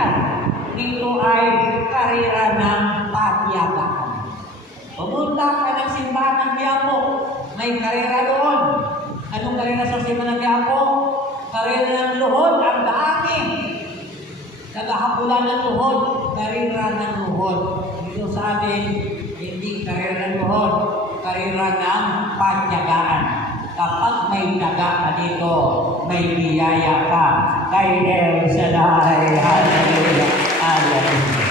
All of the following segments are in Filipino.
kariritan. Ito ay karera ng patiyagaan. Pumunta ka ng simbahan ng Quiapo, may karera doon. Anong karera sa simbahan ng Quiapo? Karera ng luhod, ang daaking. Naghahabulan ng luhod, karera ng luhod. Dito sa atin, hindi karera ng luhod, karera ng patiyagaan. Kapag may daga ka dito, may biyaya ka kay El Shaddai. Hallelujah. Hallelujah.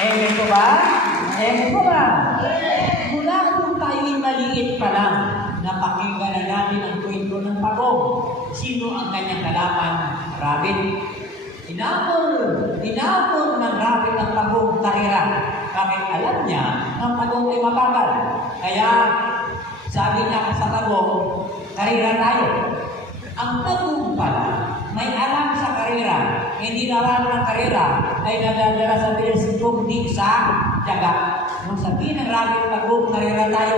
Amen ko ba? Amen ko ba? Mula kung tayo'y maliit pa lang, napakinggan na natin ang kwento ng pagong. Sino ang kanyang kalaban? Rabbit. Inapon ng rabbit ang pagong karera. Bakit alam niya ang pagong ay mabagal? Kaya sabi niya sa pagong, karera tayo. Ang pagong pala, may alam sa karera. Hindi naman ng karera ay nadadala sa bilis kundi sa tiyaga. Nung sabihin ng rabbit pagong karera tayo,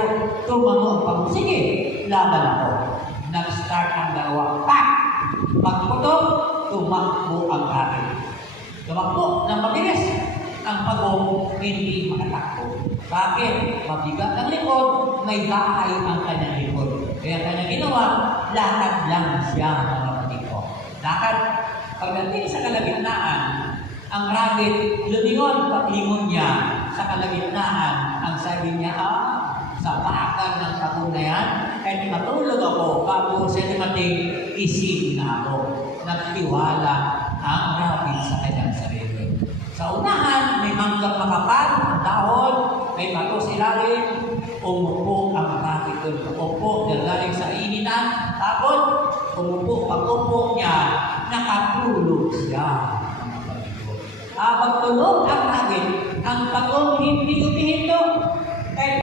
tumango ang pagong. Sige, laban ako. Nag-start ang dalawa. Pak! Pagputok, tumakbo ang rabbit. Tumakbo ng mabilis. Ang pagong hindi makatakbo. Bakit? Mabigat ang likod, may bahay ang kanyang likod. Kaya kanyang ginawa, lakad lang siya mga kapatid ko. Lakad. Pagdating sa kalagitnaan, ang rabbit lumingon paglingon niya sa kalagitnaan. Ang sabi niya, sa paakan ng pagong na yan, kahit matulog ako, bago siya dumating, isip na ako. Nagtiwala ang rabbit sa kanyang sarili. Sa unahan, may manggang makapal, ang dahon, may bato sa ilalim, umupo ang rabbit doon. Umupo, galing sa initan, tapos umupo, pag-upo niya, nakatulog siya. Pag tulog ang rabbit, ang pagong hindi umihinto.